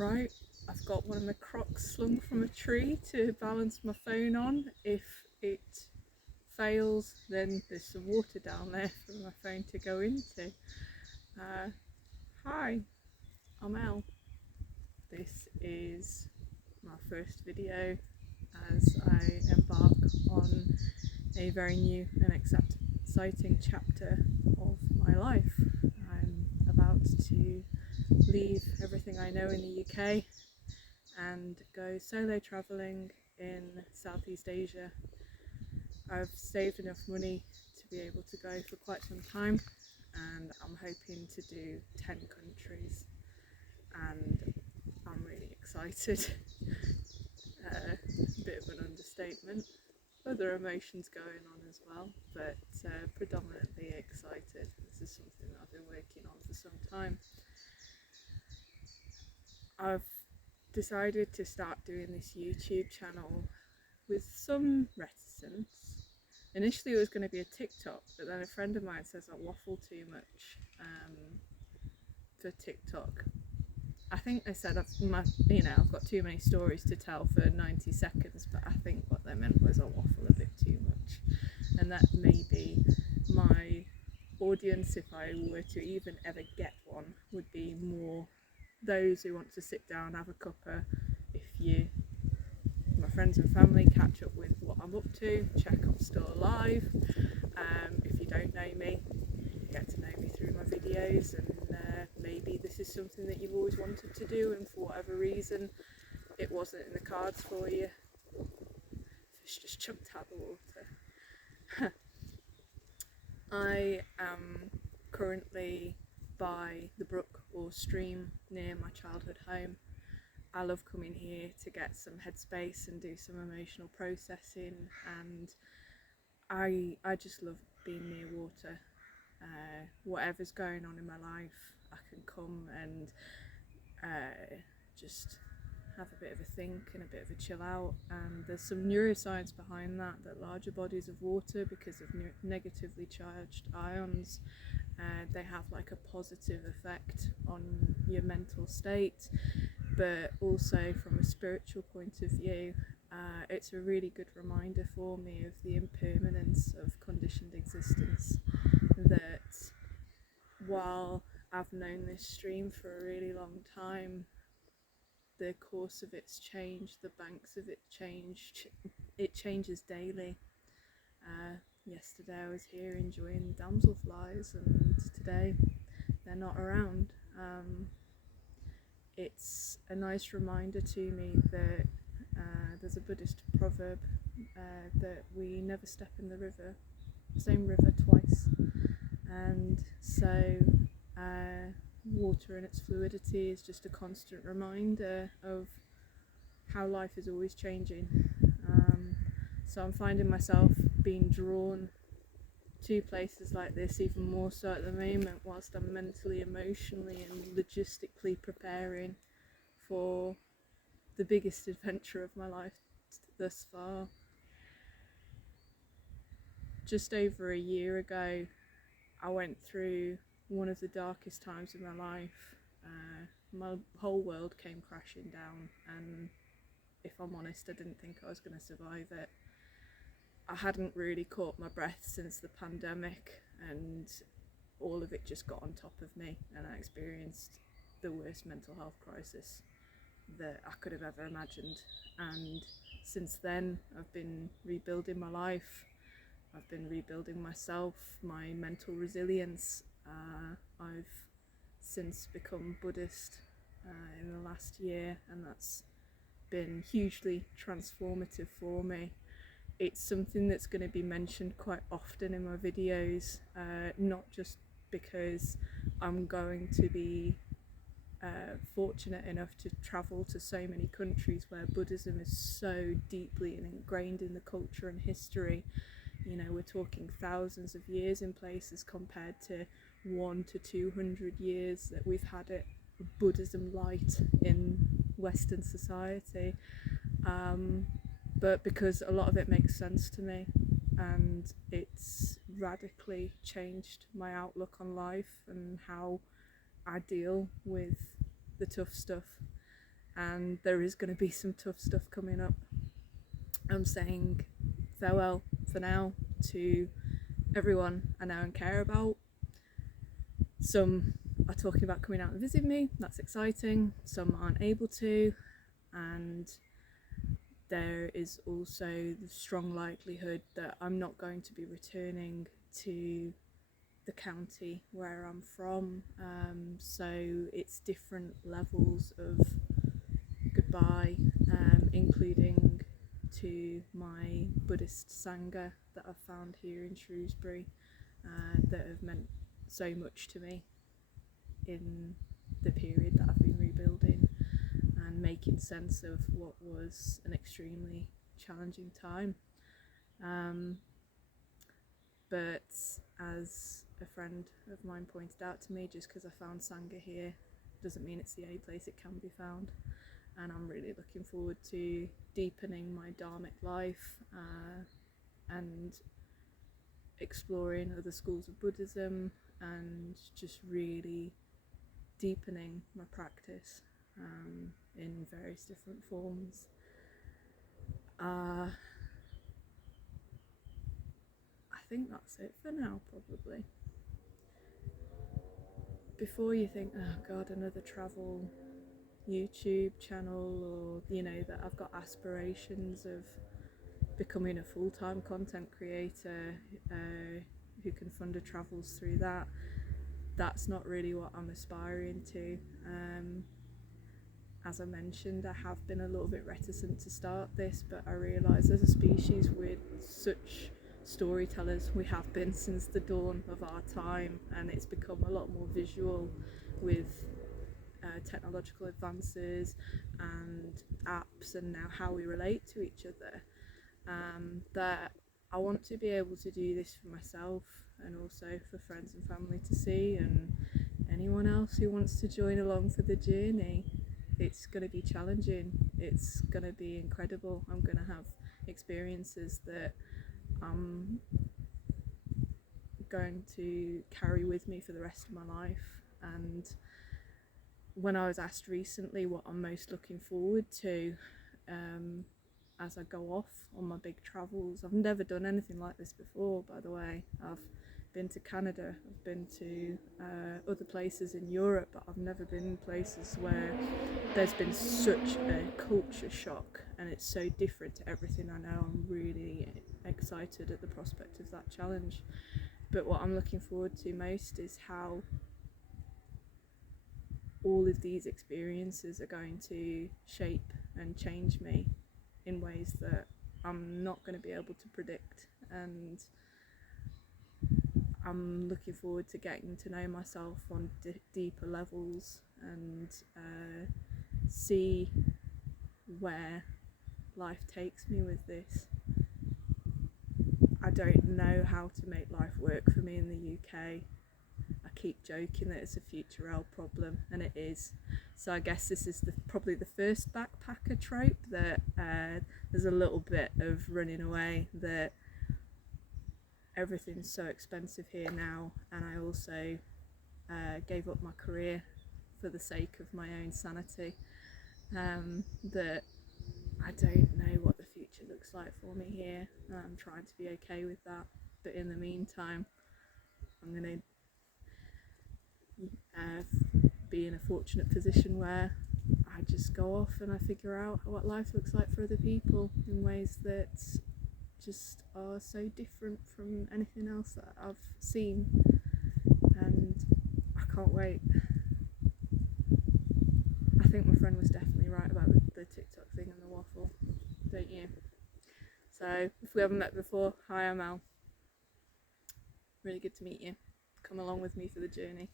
Right, I've got one of my Crocs slung from a tree to balance my phone on. If it fails, then there's some water down there for my phone to go into. Hi, I'm Elle. This is my first video as I embark on a very new and exciting chapter of my life. I'm about to leave everything I know in the UK and go solo travelling in Southeast Asia. I've saved enough money to be able to go for quite some time, and I'm hoping to do 10 countries, and I'm really excited. A bit of an understatement. Other emotions going on as well, but predominantly excited. This is something that I've been working on for some time. I've decided to start doing this YouTube channel with some reticence. Initially it was going to be a TikTok, but then a friend of mine says I waffle too much for TikTok. I think they said I've got too many stories to tell for 90 seconds, but I think what they meant was I waffle a bit too much, and that may be my audience, if I were to even ever get one, would be more those who want to sit down, have a cuppa, my friends and family, catch up with what I'm up to, check I'm still alive. If you don't know me, you get to know me through my videos, and maybe this is something that you've always wanted to do and for whatever reason it wasn't in the cards for you. Fish just jumped out the water. I am currently by the brook or stream near my childhood home. I love coming here to get some headspace and do some emotional processing, and I just love being near water. Whatever's going on in my life, I can come and just have a bit of a think and a bit of a chill out. And there's some neuroscience behind that larger bodies of water, because of negatively charged ions, they have like a positive effect on your mental state, but also from a spiritual point of view, it's a really good reminder for me of the impermanence of conditioned existence. That while I've known this stream for a really long time, the course of it's changed, the banks of it changed, it changes daily. Yesterday I was here enjoying damselflies, and today they're not around. It's a nice reminder to me that there's a Buddhist proverb that we never step in the same river twice, and so water and its fluidity is just a constant reminder of how life is always changing. So I'm finding myself being drawn to places like this even more so at the moment, whilst I'm mentally, emotionally and logistically preparing for the biggest adventure of my life thus far. Just over a year ago, I went through one of the darkest times of my life. My whole world came crashing down, and if I'm honest, I didn't think I was going to survive it. I hadn't really caught my breath since the pandemic, and all of it just got on top of me, and I experienced the worst mental health crisis that I could have ever imagined. And since then, I've been rebuilding my life, I've been rebuilding myself, my mental resilience. I've since become Buddhist in the last year, and that's been hugely transformative for me. It's something that's going to be mentioned quite often in my videos, not just because I'm going to be fortunate enough to travel to so many countries where Buddhism is so deeply ingrained in the culture and history. You know, we're talking thousands of years in places compared to 100 to 200 years that we've had it Buddhism light in Western society. But because a lot of it makes sense to me, and it's radically changed my outlook on life and how I deal with the tough stuff. and there is going to be some tough stuff coming up. I'm saying farewell for now to everyone I know and care about. Some are talking about coming out and visiting me, that's exciting. Some aren't able to, and there is also the strong likelihood that I'm not going to be returning to the county where I'm from. So it's different levels of goodbye, including to my Buddhist Sangha that I've found here in Shrewsbury, that have meant so much to me in the period that I've been rebuilding and making sense of what was an extremely challenging time. But as a friend of mine pointed out to me, just because I found Sangha here doesn't mean it's the only place it can be found. And I'm really looking forward to deepening my Dharmic life and exploring other schools of Buddhism and just really deepening my practice in various different forms. I think that's it for now, probably. Before you think, oh god, another travel YouTube channel, or that I've got aspirations of becoming a full-time content creator who can fund her travels through that. That's not really what I'm aspiring to. As I mentioned, I have been a little bit reticent to start this, but I realise as a species we're such storytellers. We have been since the dawn of our time, and it's become a lot more visual with technological advances and apps, and now how we relate to each other, that I want to be able to do this for myself and also for friends and family to see, and anyone else who wants to join along for the journey. It's going to be challenging, it's going to be incredible. I'm going to have experiences that I'm going to carry with me for the rest of my life. And when I was asked recently what I'm most looking forward to as I go off on my big travels, I've never done anything like this before, by the way. I've been to Canada, I've been to other places in Europe, but I've never been places where there's been such a culture shock and it's so different to everything I know. I'm really excited at the prospect of that challenge. But what I'm looking forward to most is how all of these experiences are going to shape and change me in ways that I'm not going to be able to predict. And I'm looking forward to getting to know myself on deeper levels and see where life takes me with this. I don't know how to make life work for me in the UK. I keep joking that it's a future problem, and it is. So I guess this is probably the first backpacker trope that there's a little bit of running away, that everything's so expensive here now, and I also gave up my career for the sake of my own sanity, that I don't know what the future looks like for me here. I'm trying to be okay with that, but in the meantime I'm going to be in a fortunate position where I just go off and I figure out what life looks like for other people in ways that just are so different from anything else that I've seen, and I can't wait. I think my friend was definitely right about the TikTok thing and the waffle, don't you? So if we haven't met before, hi, I'm Al. Really good to meet you. Come along with me for the journey.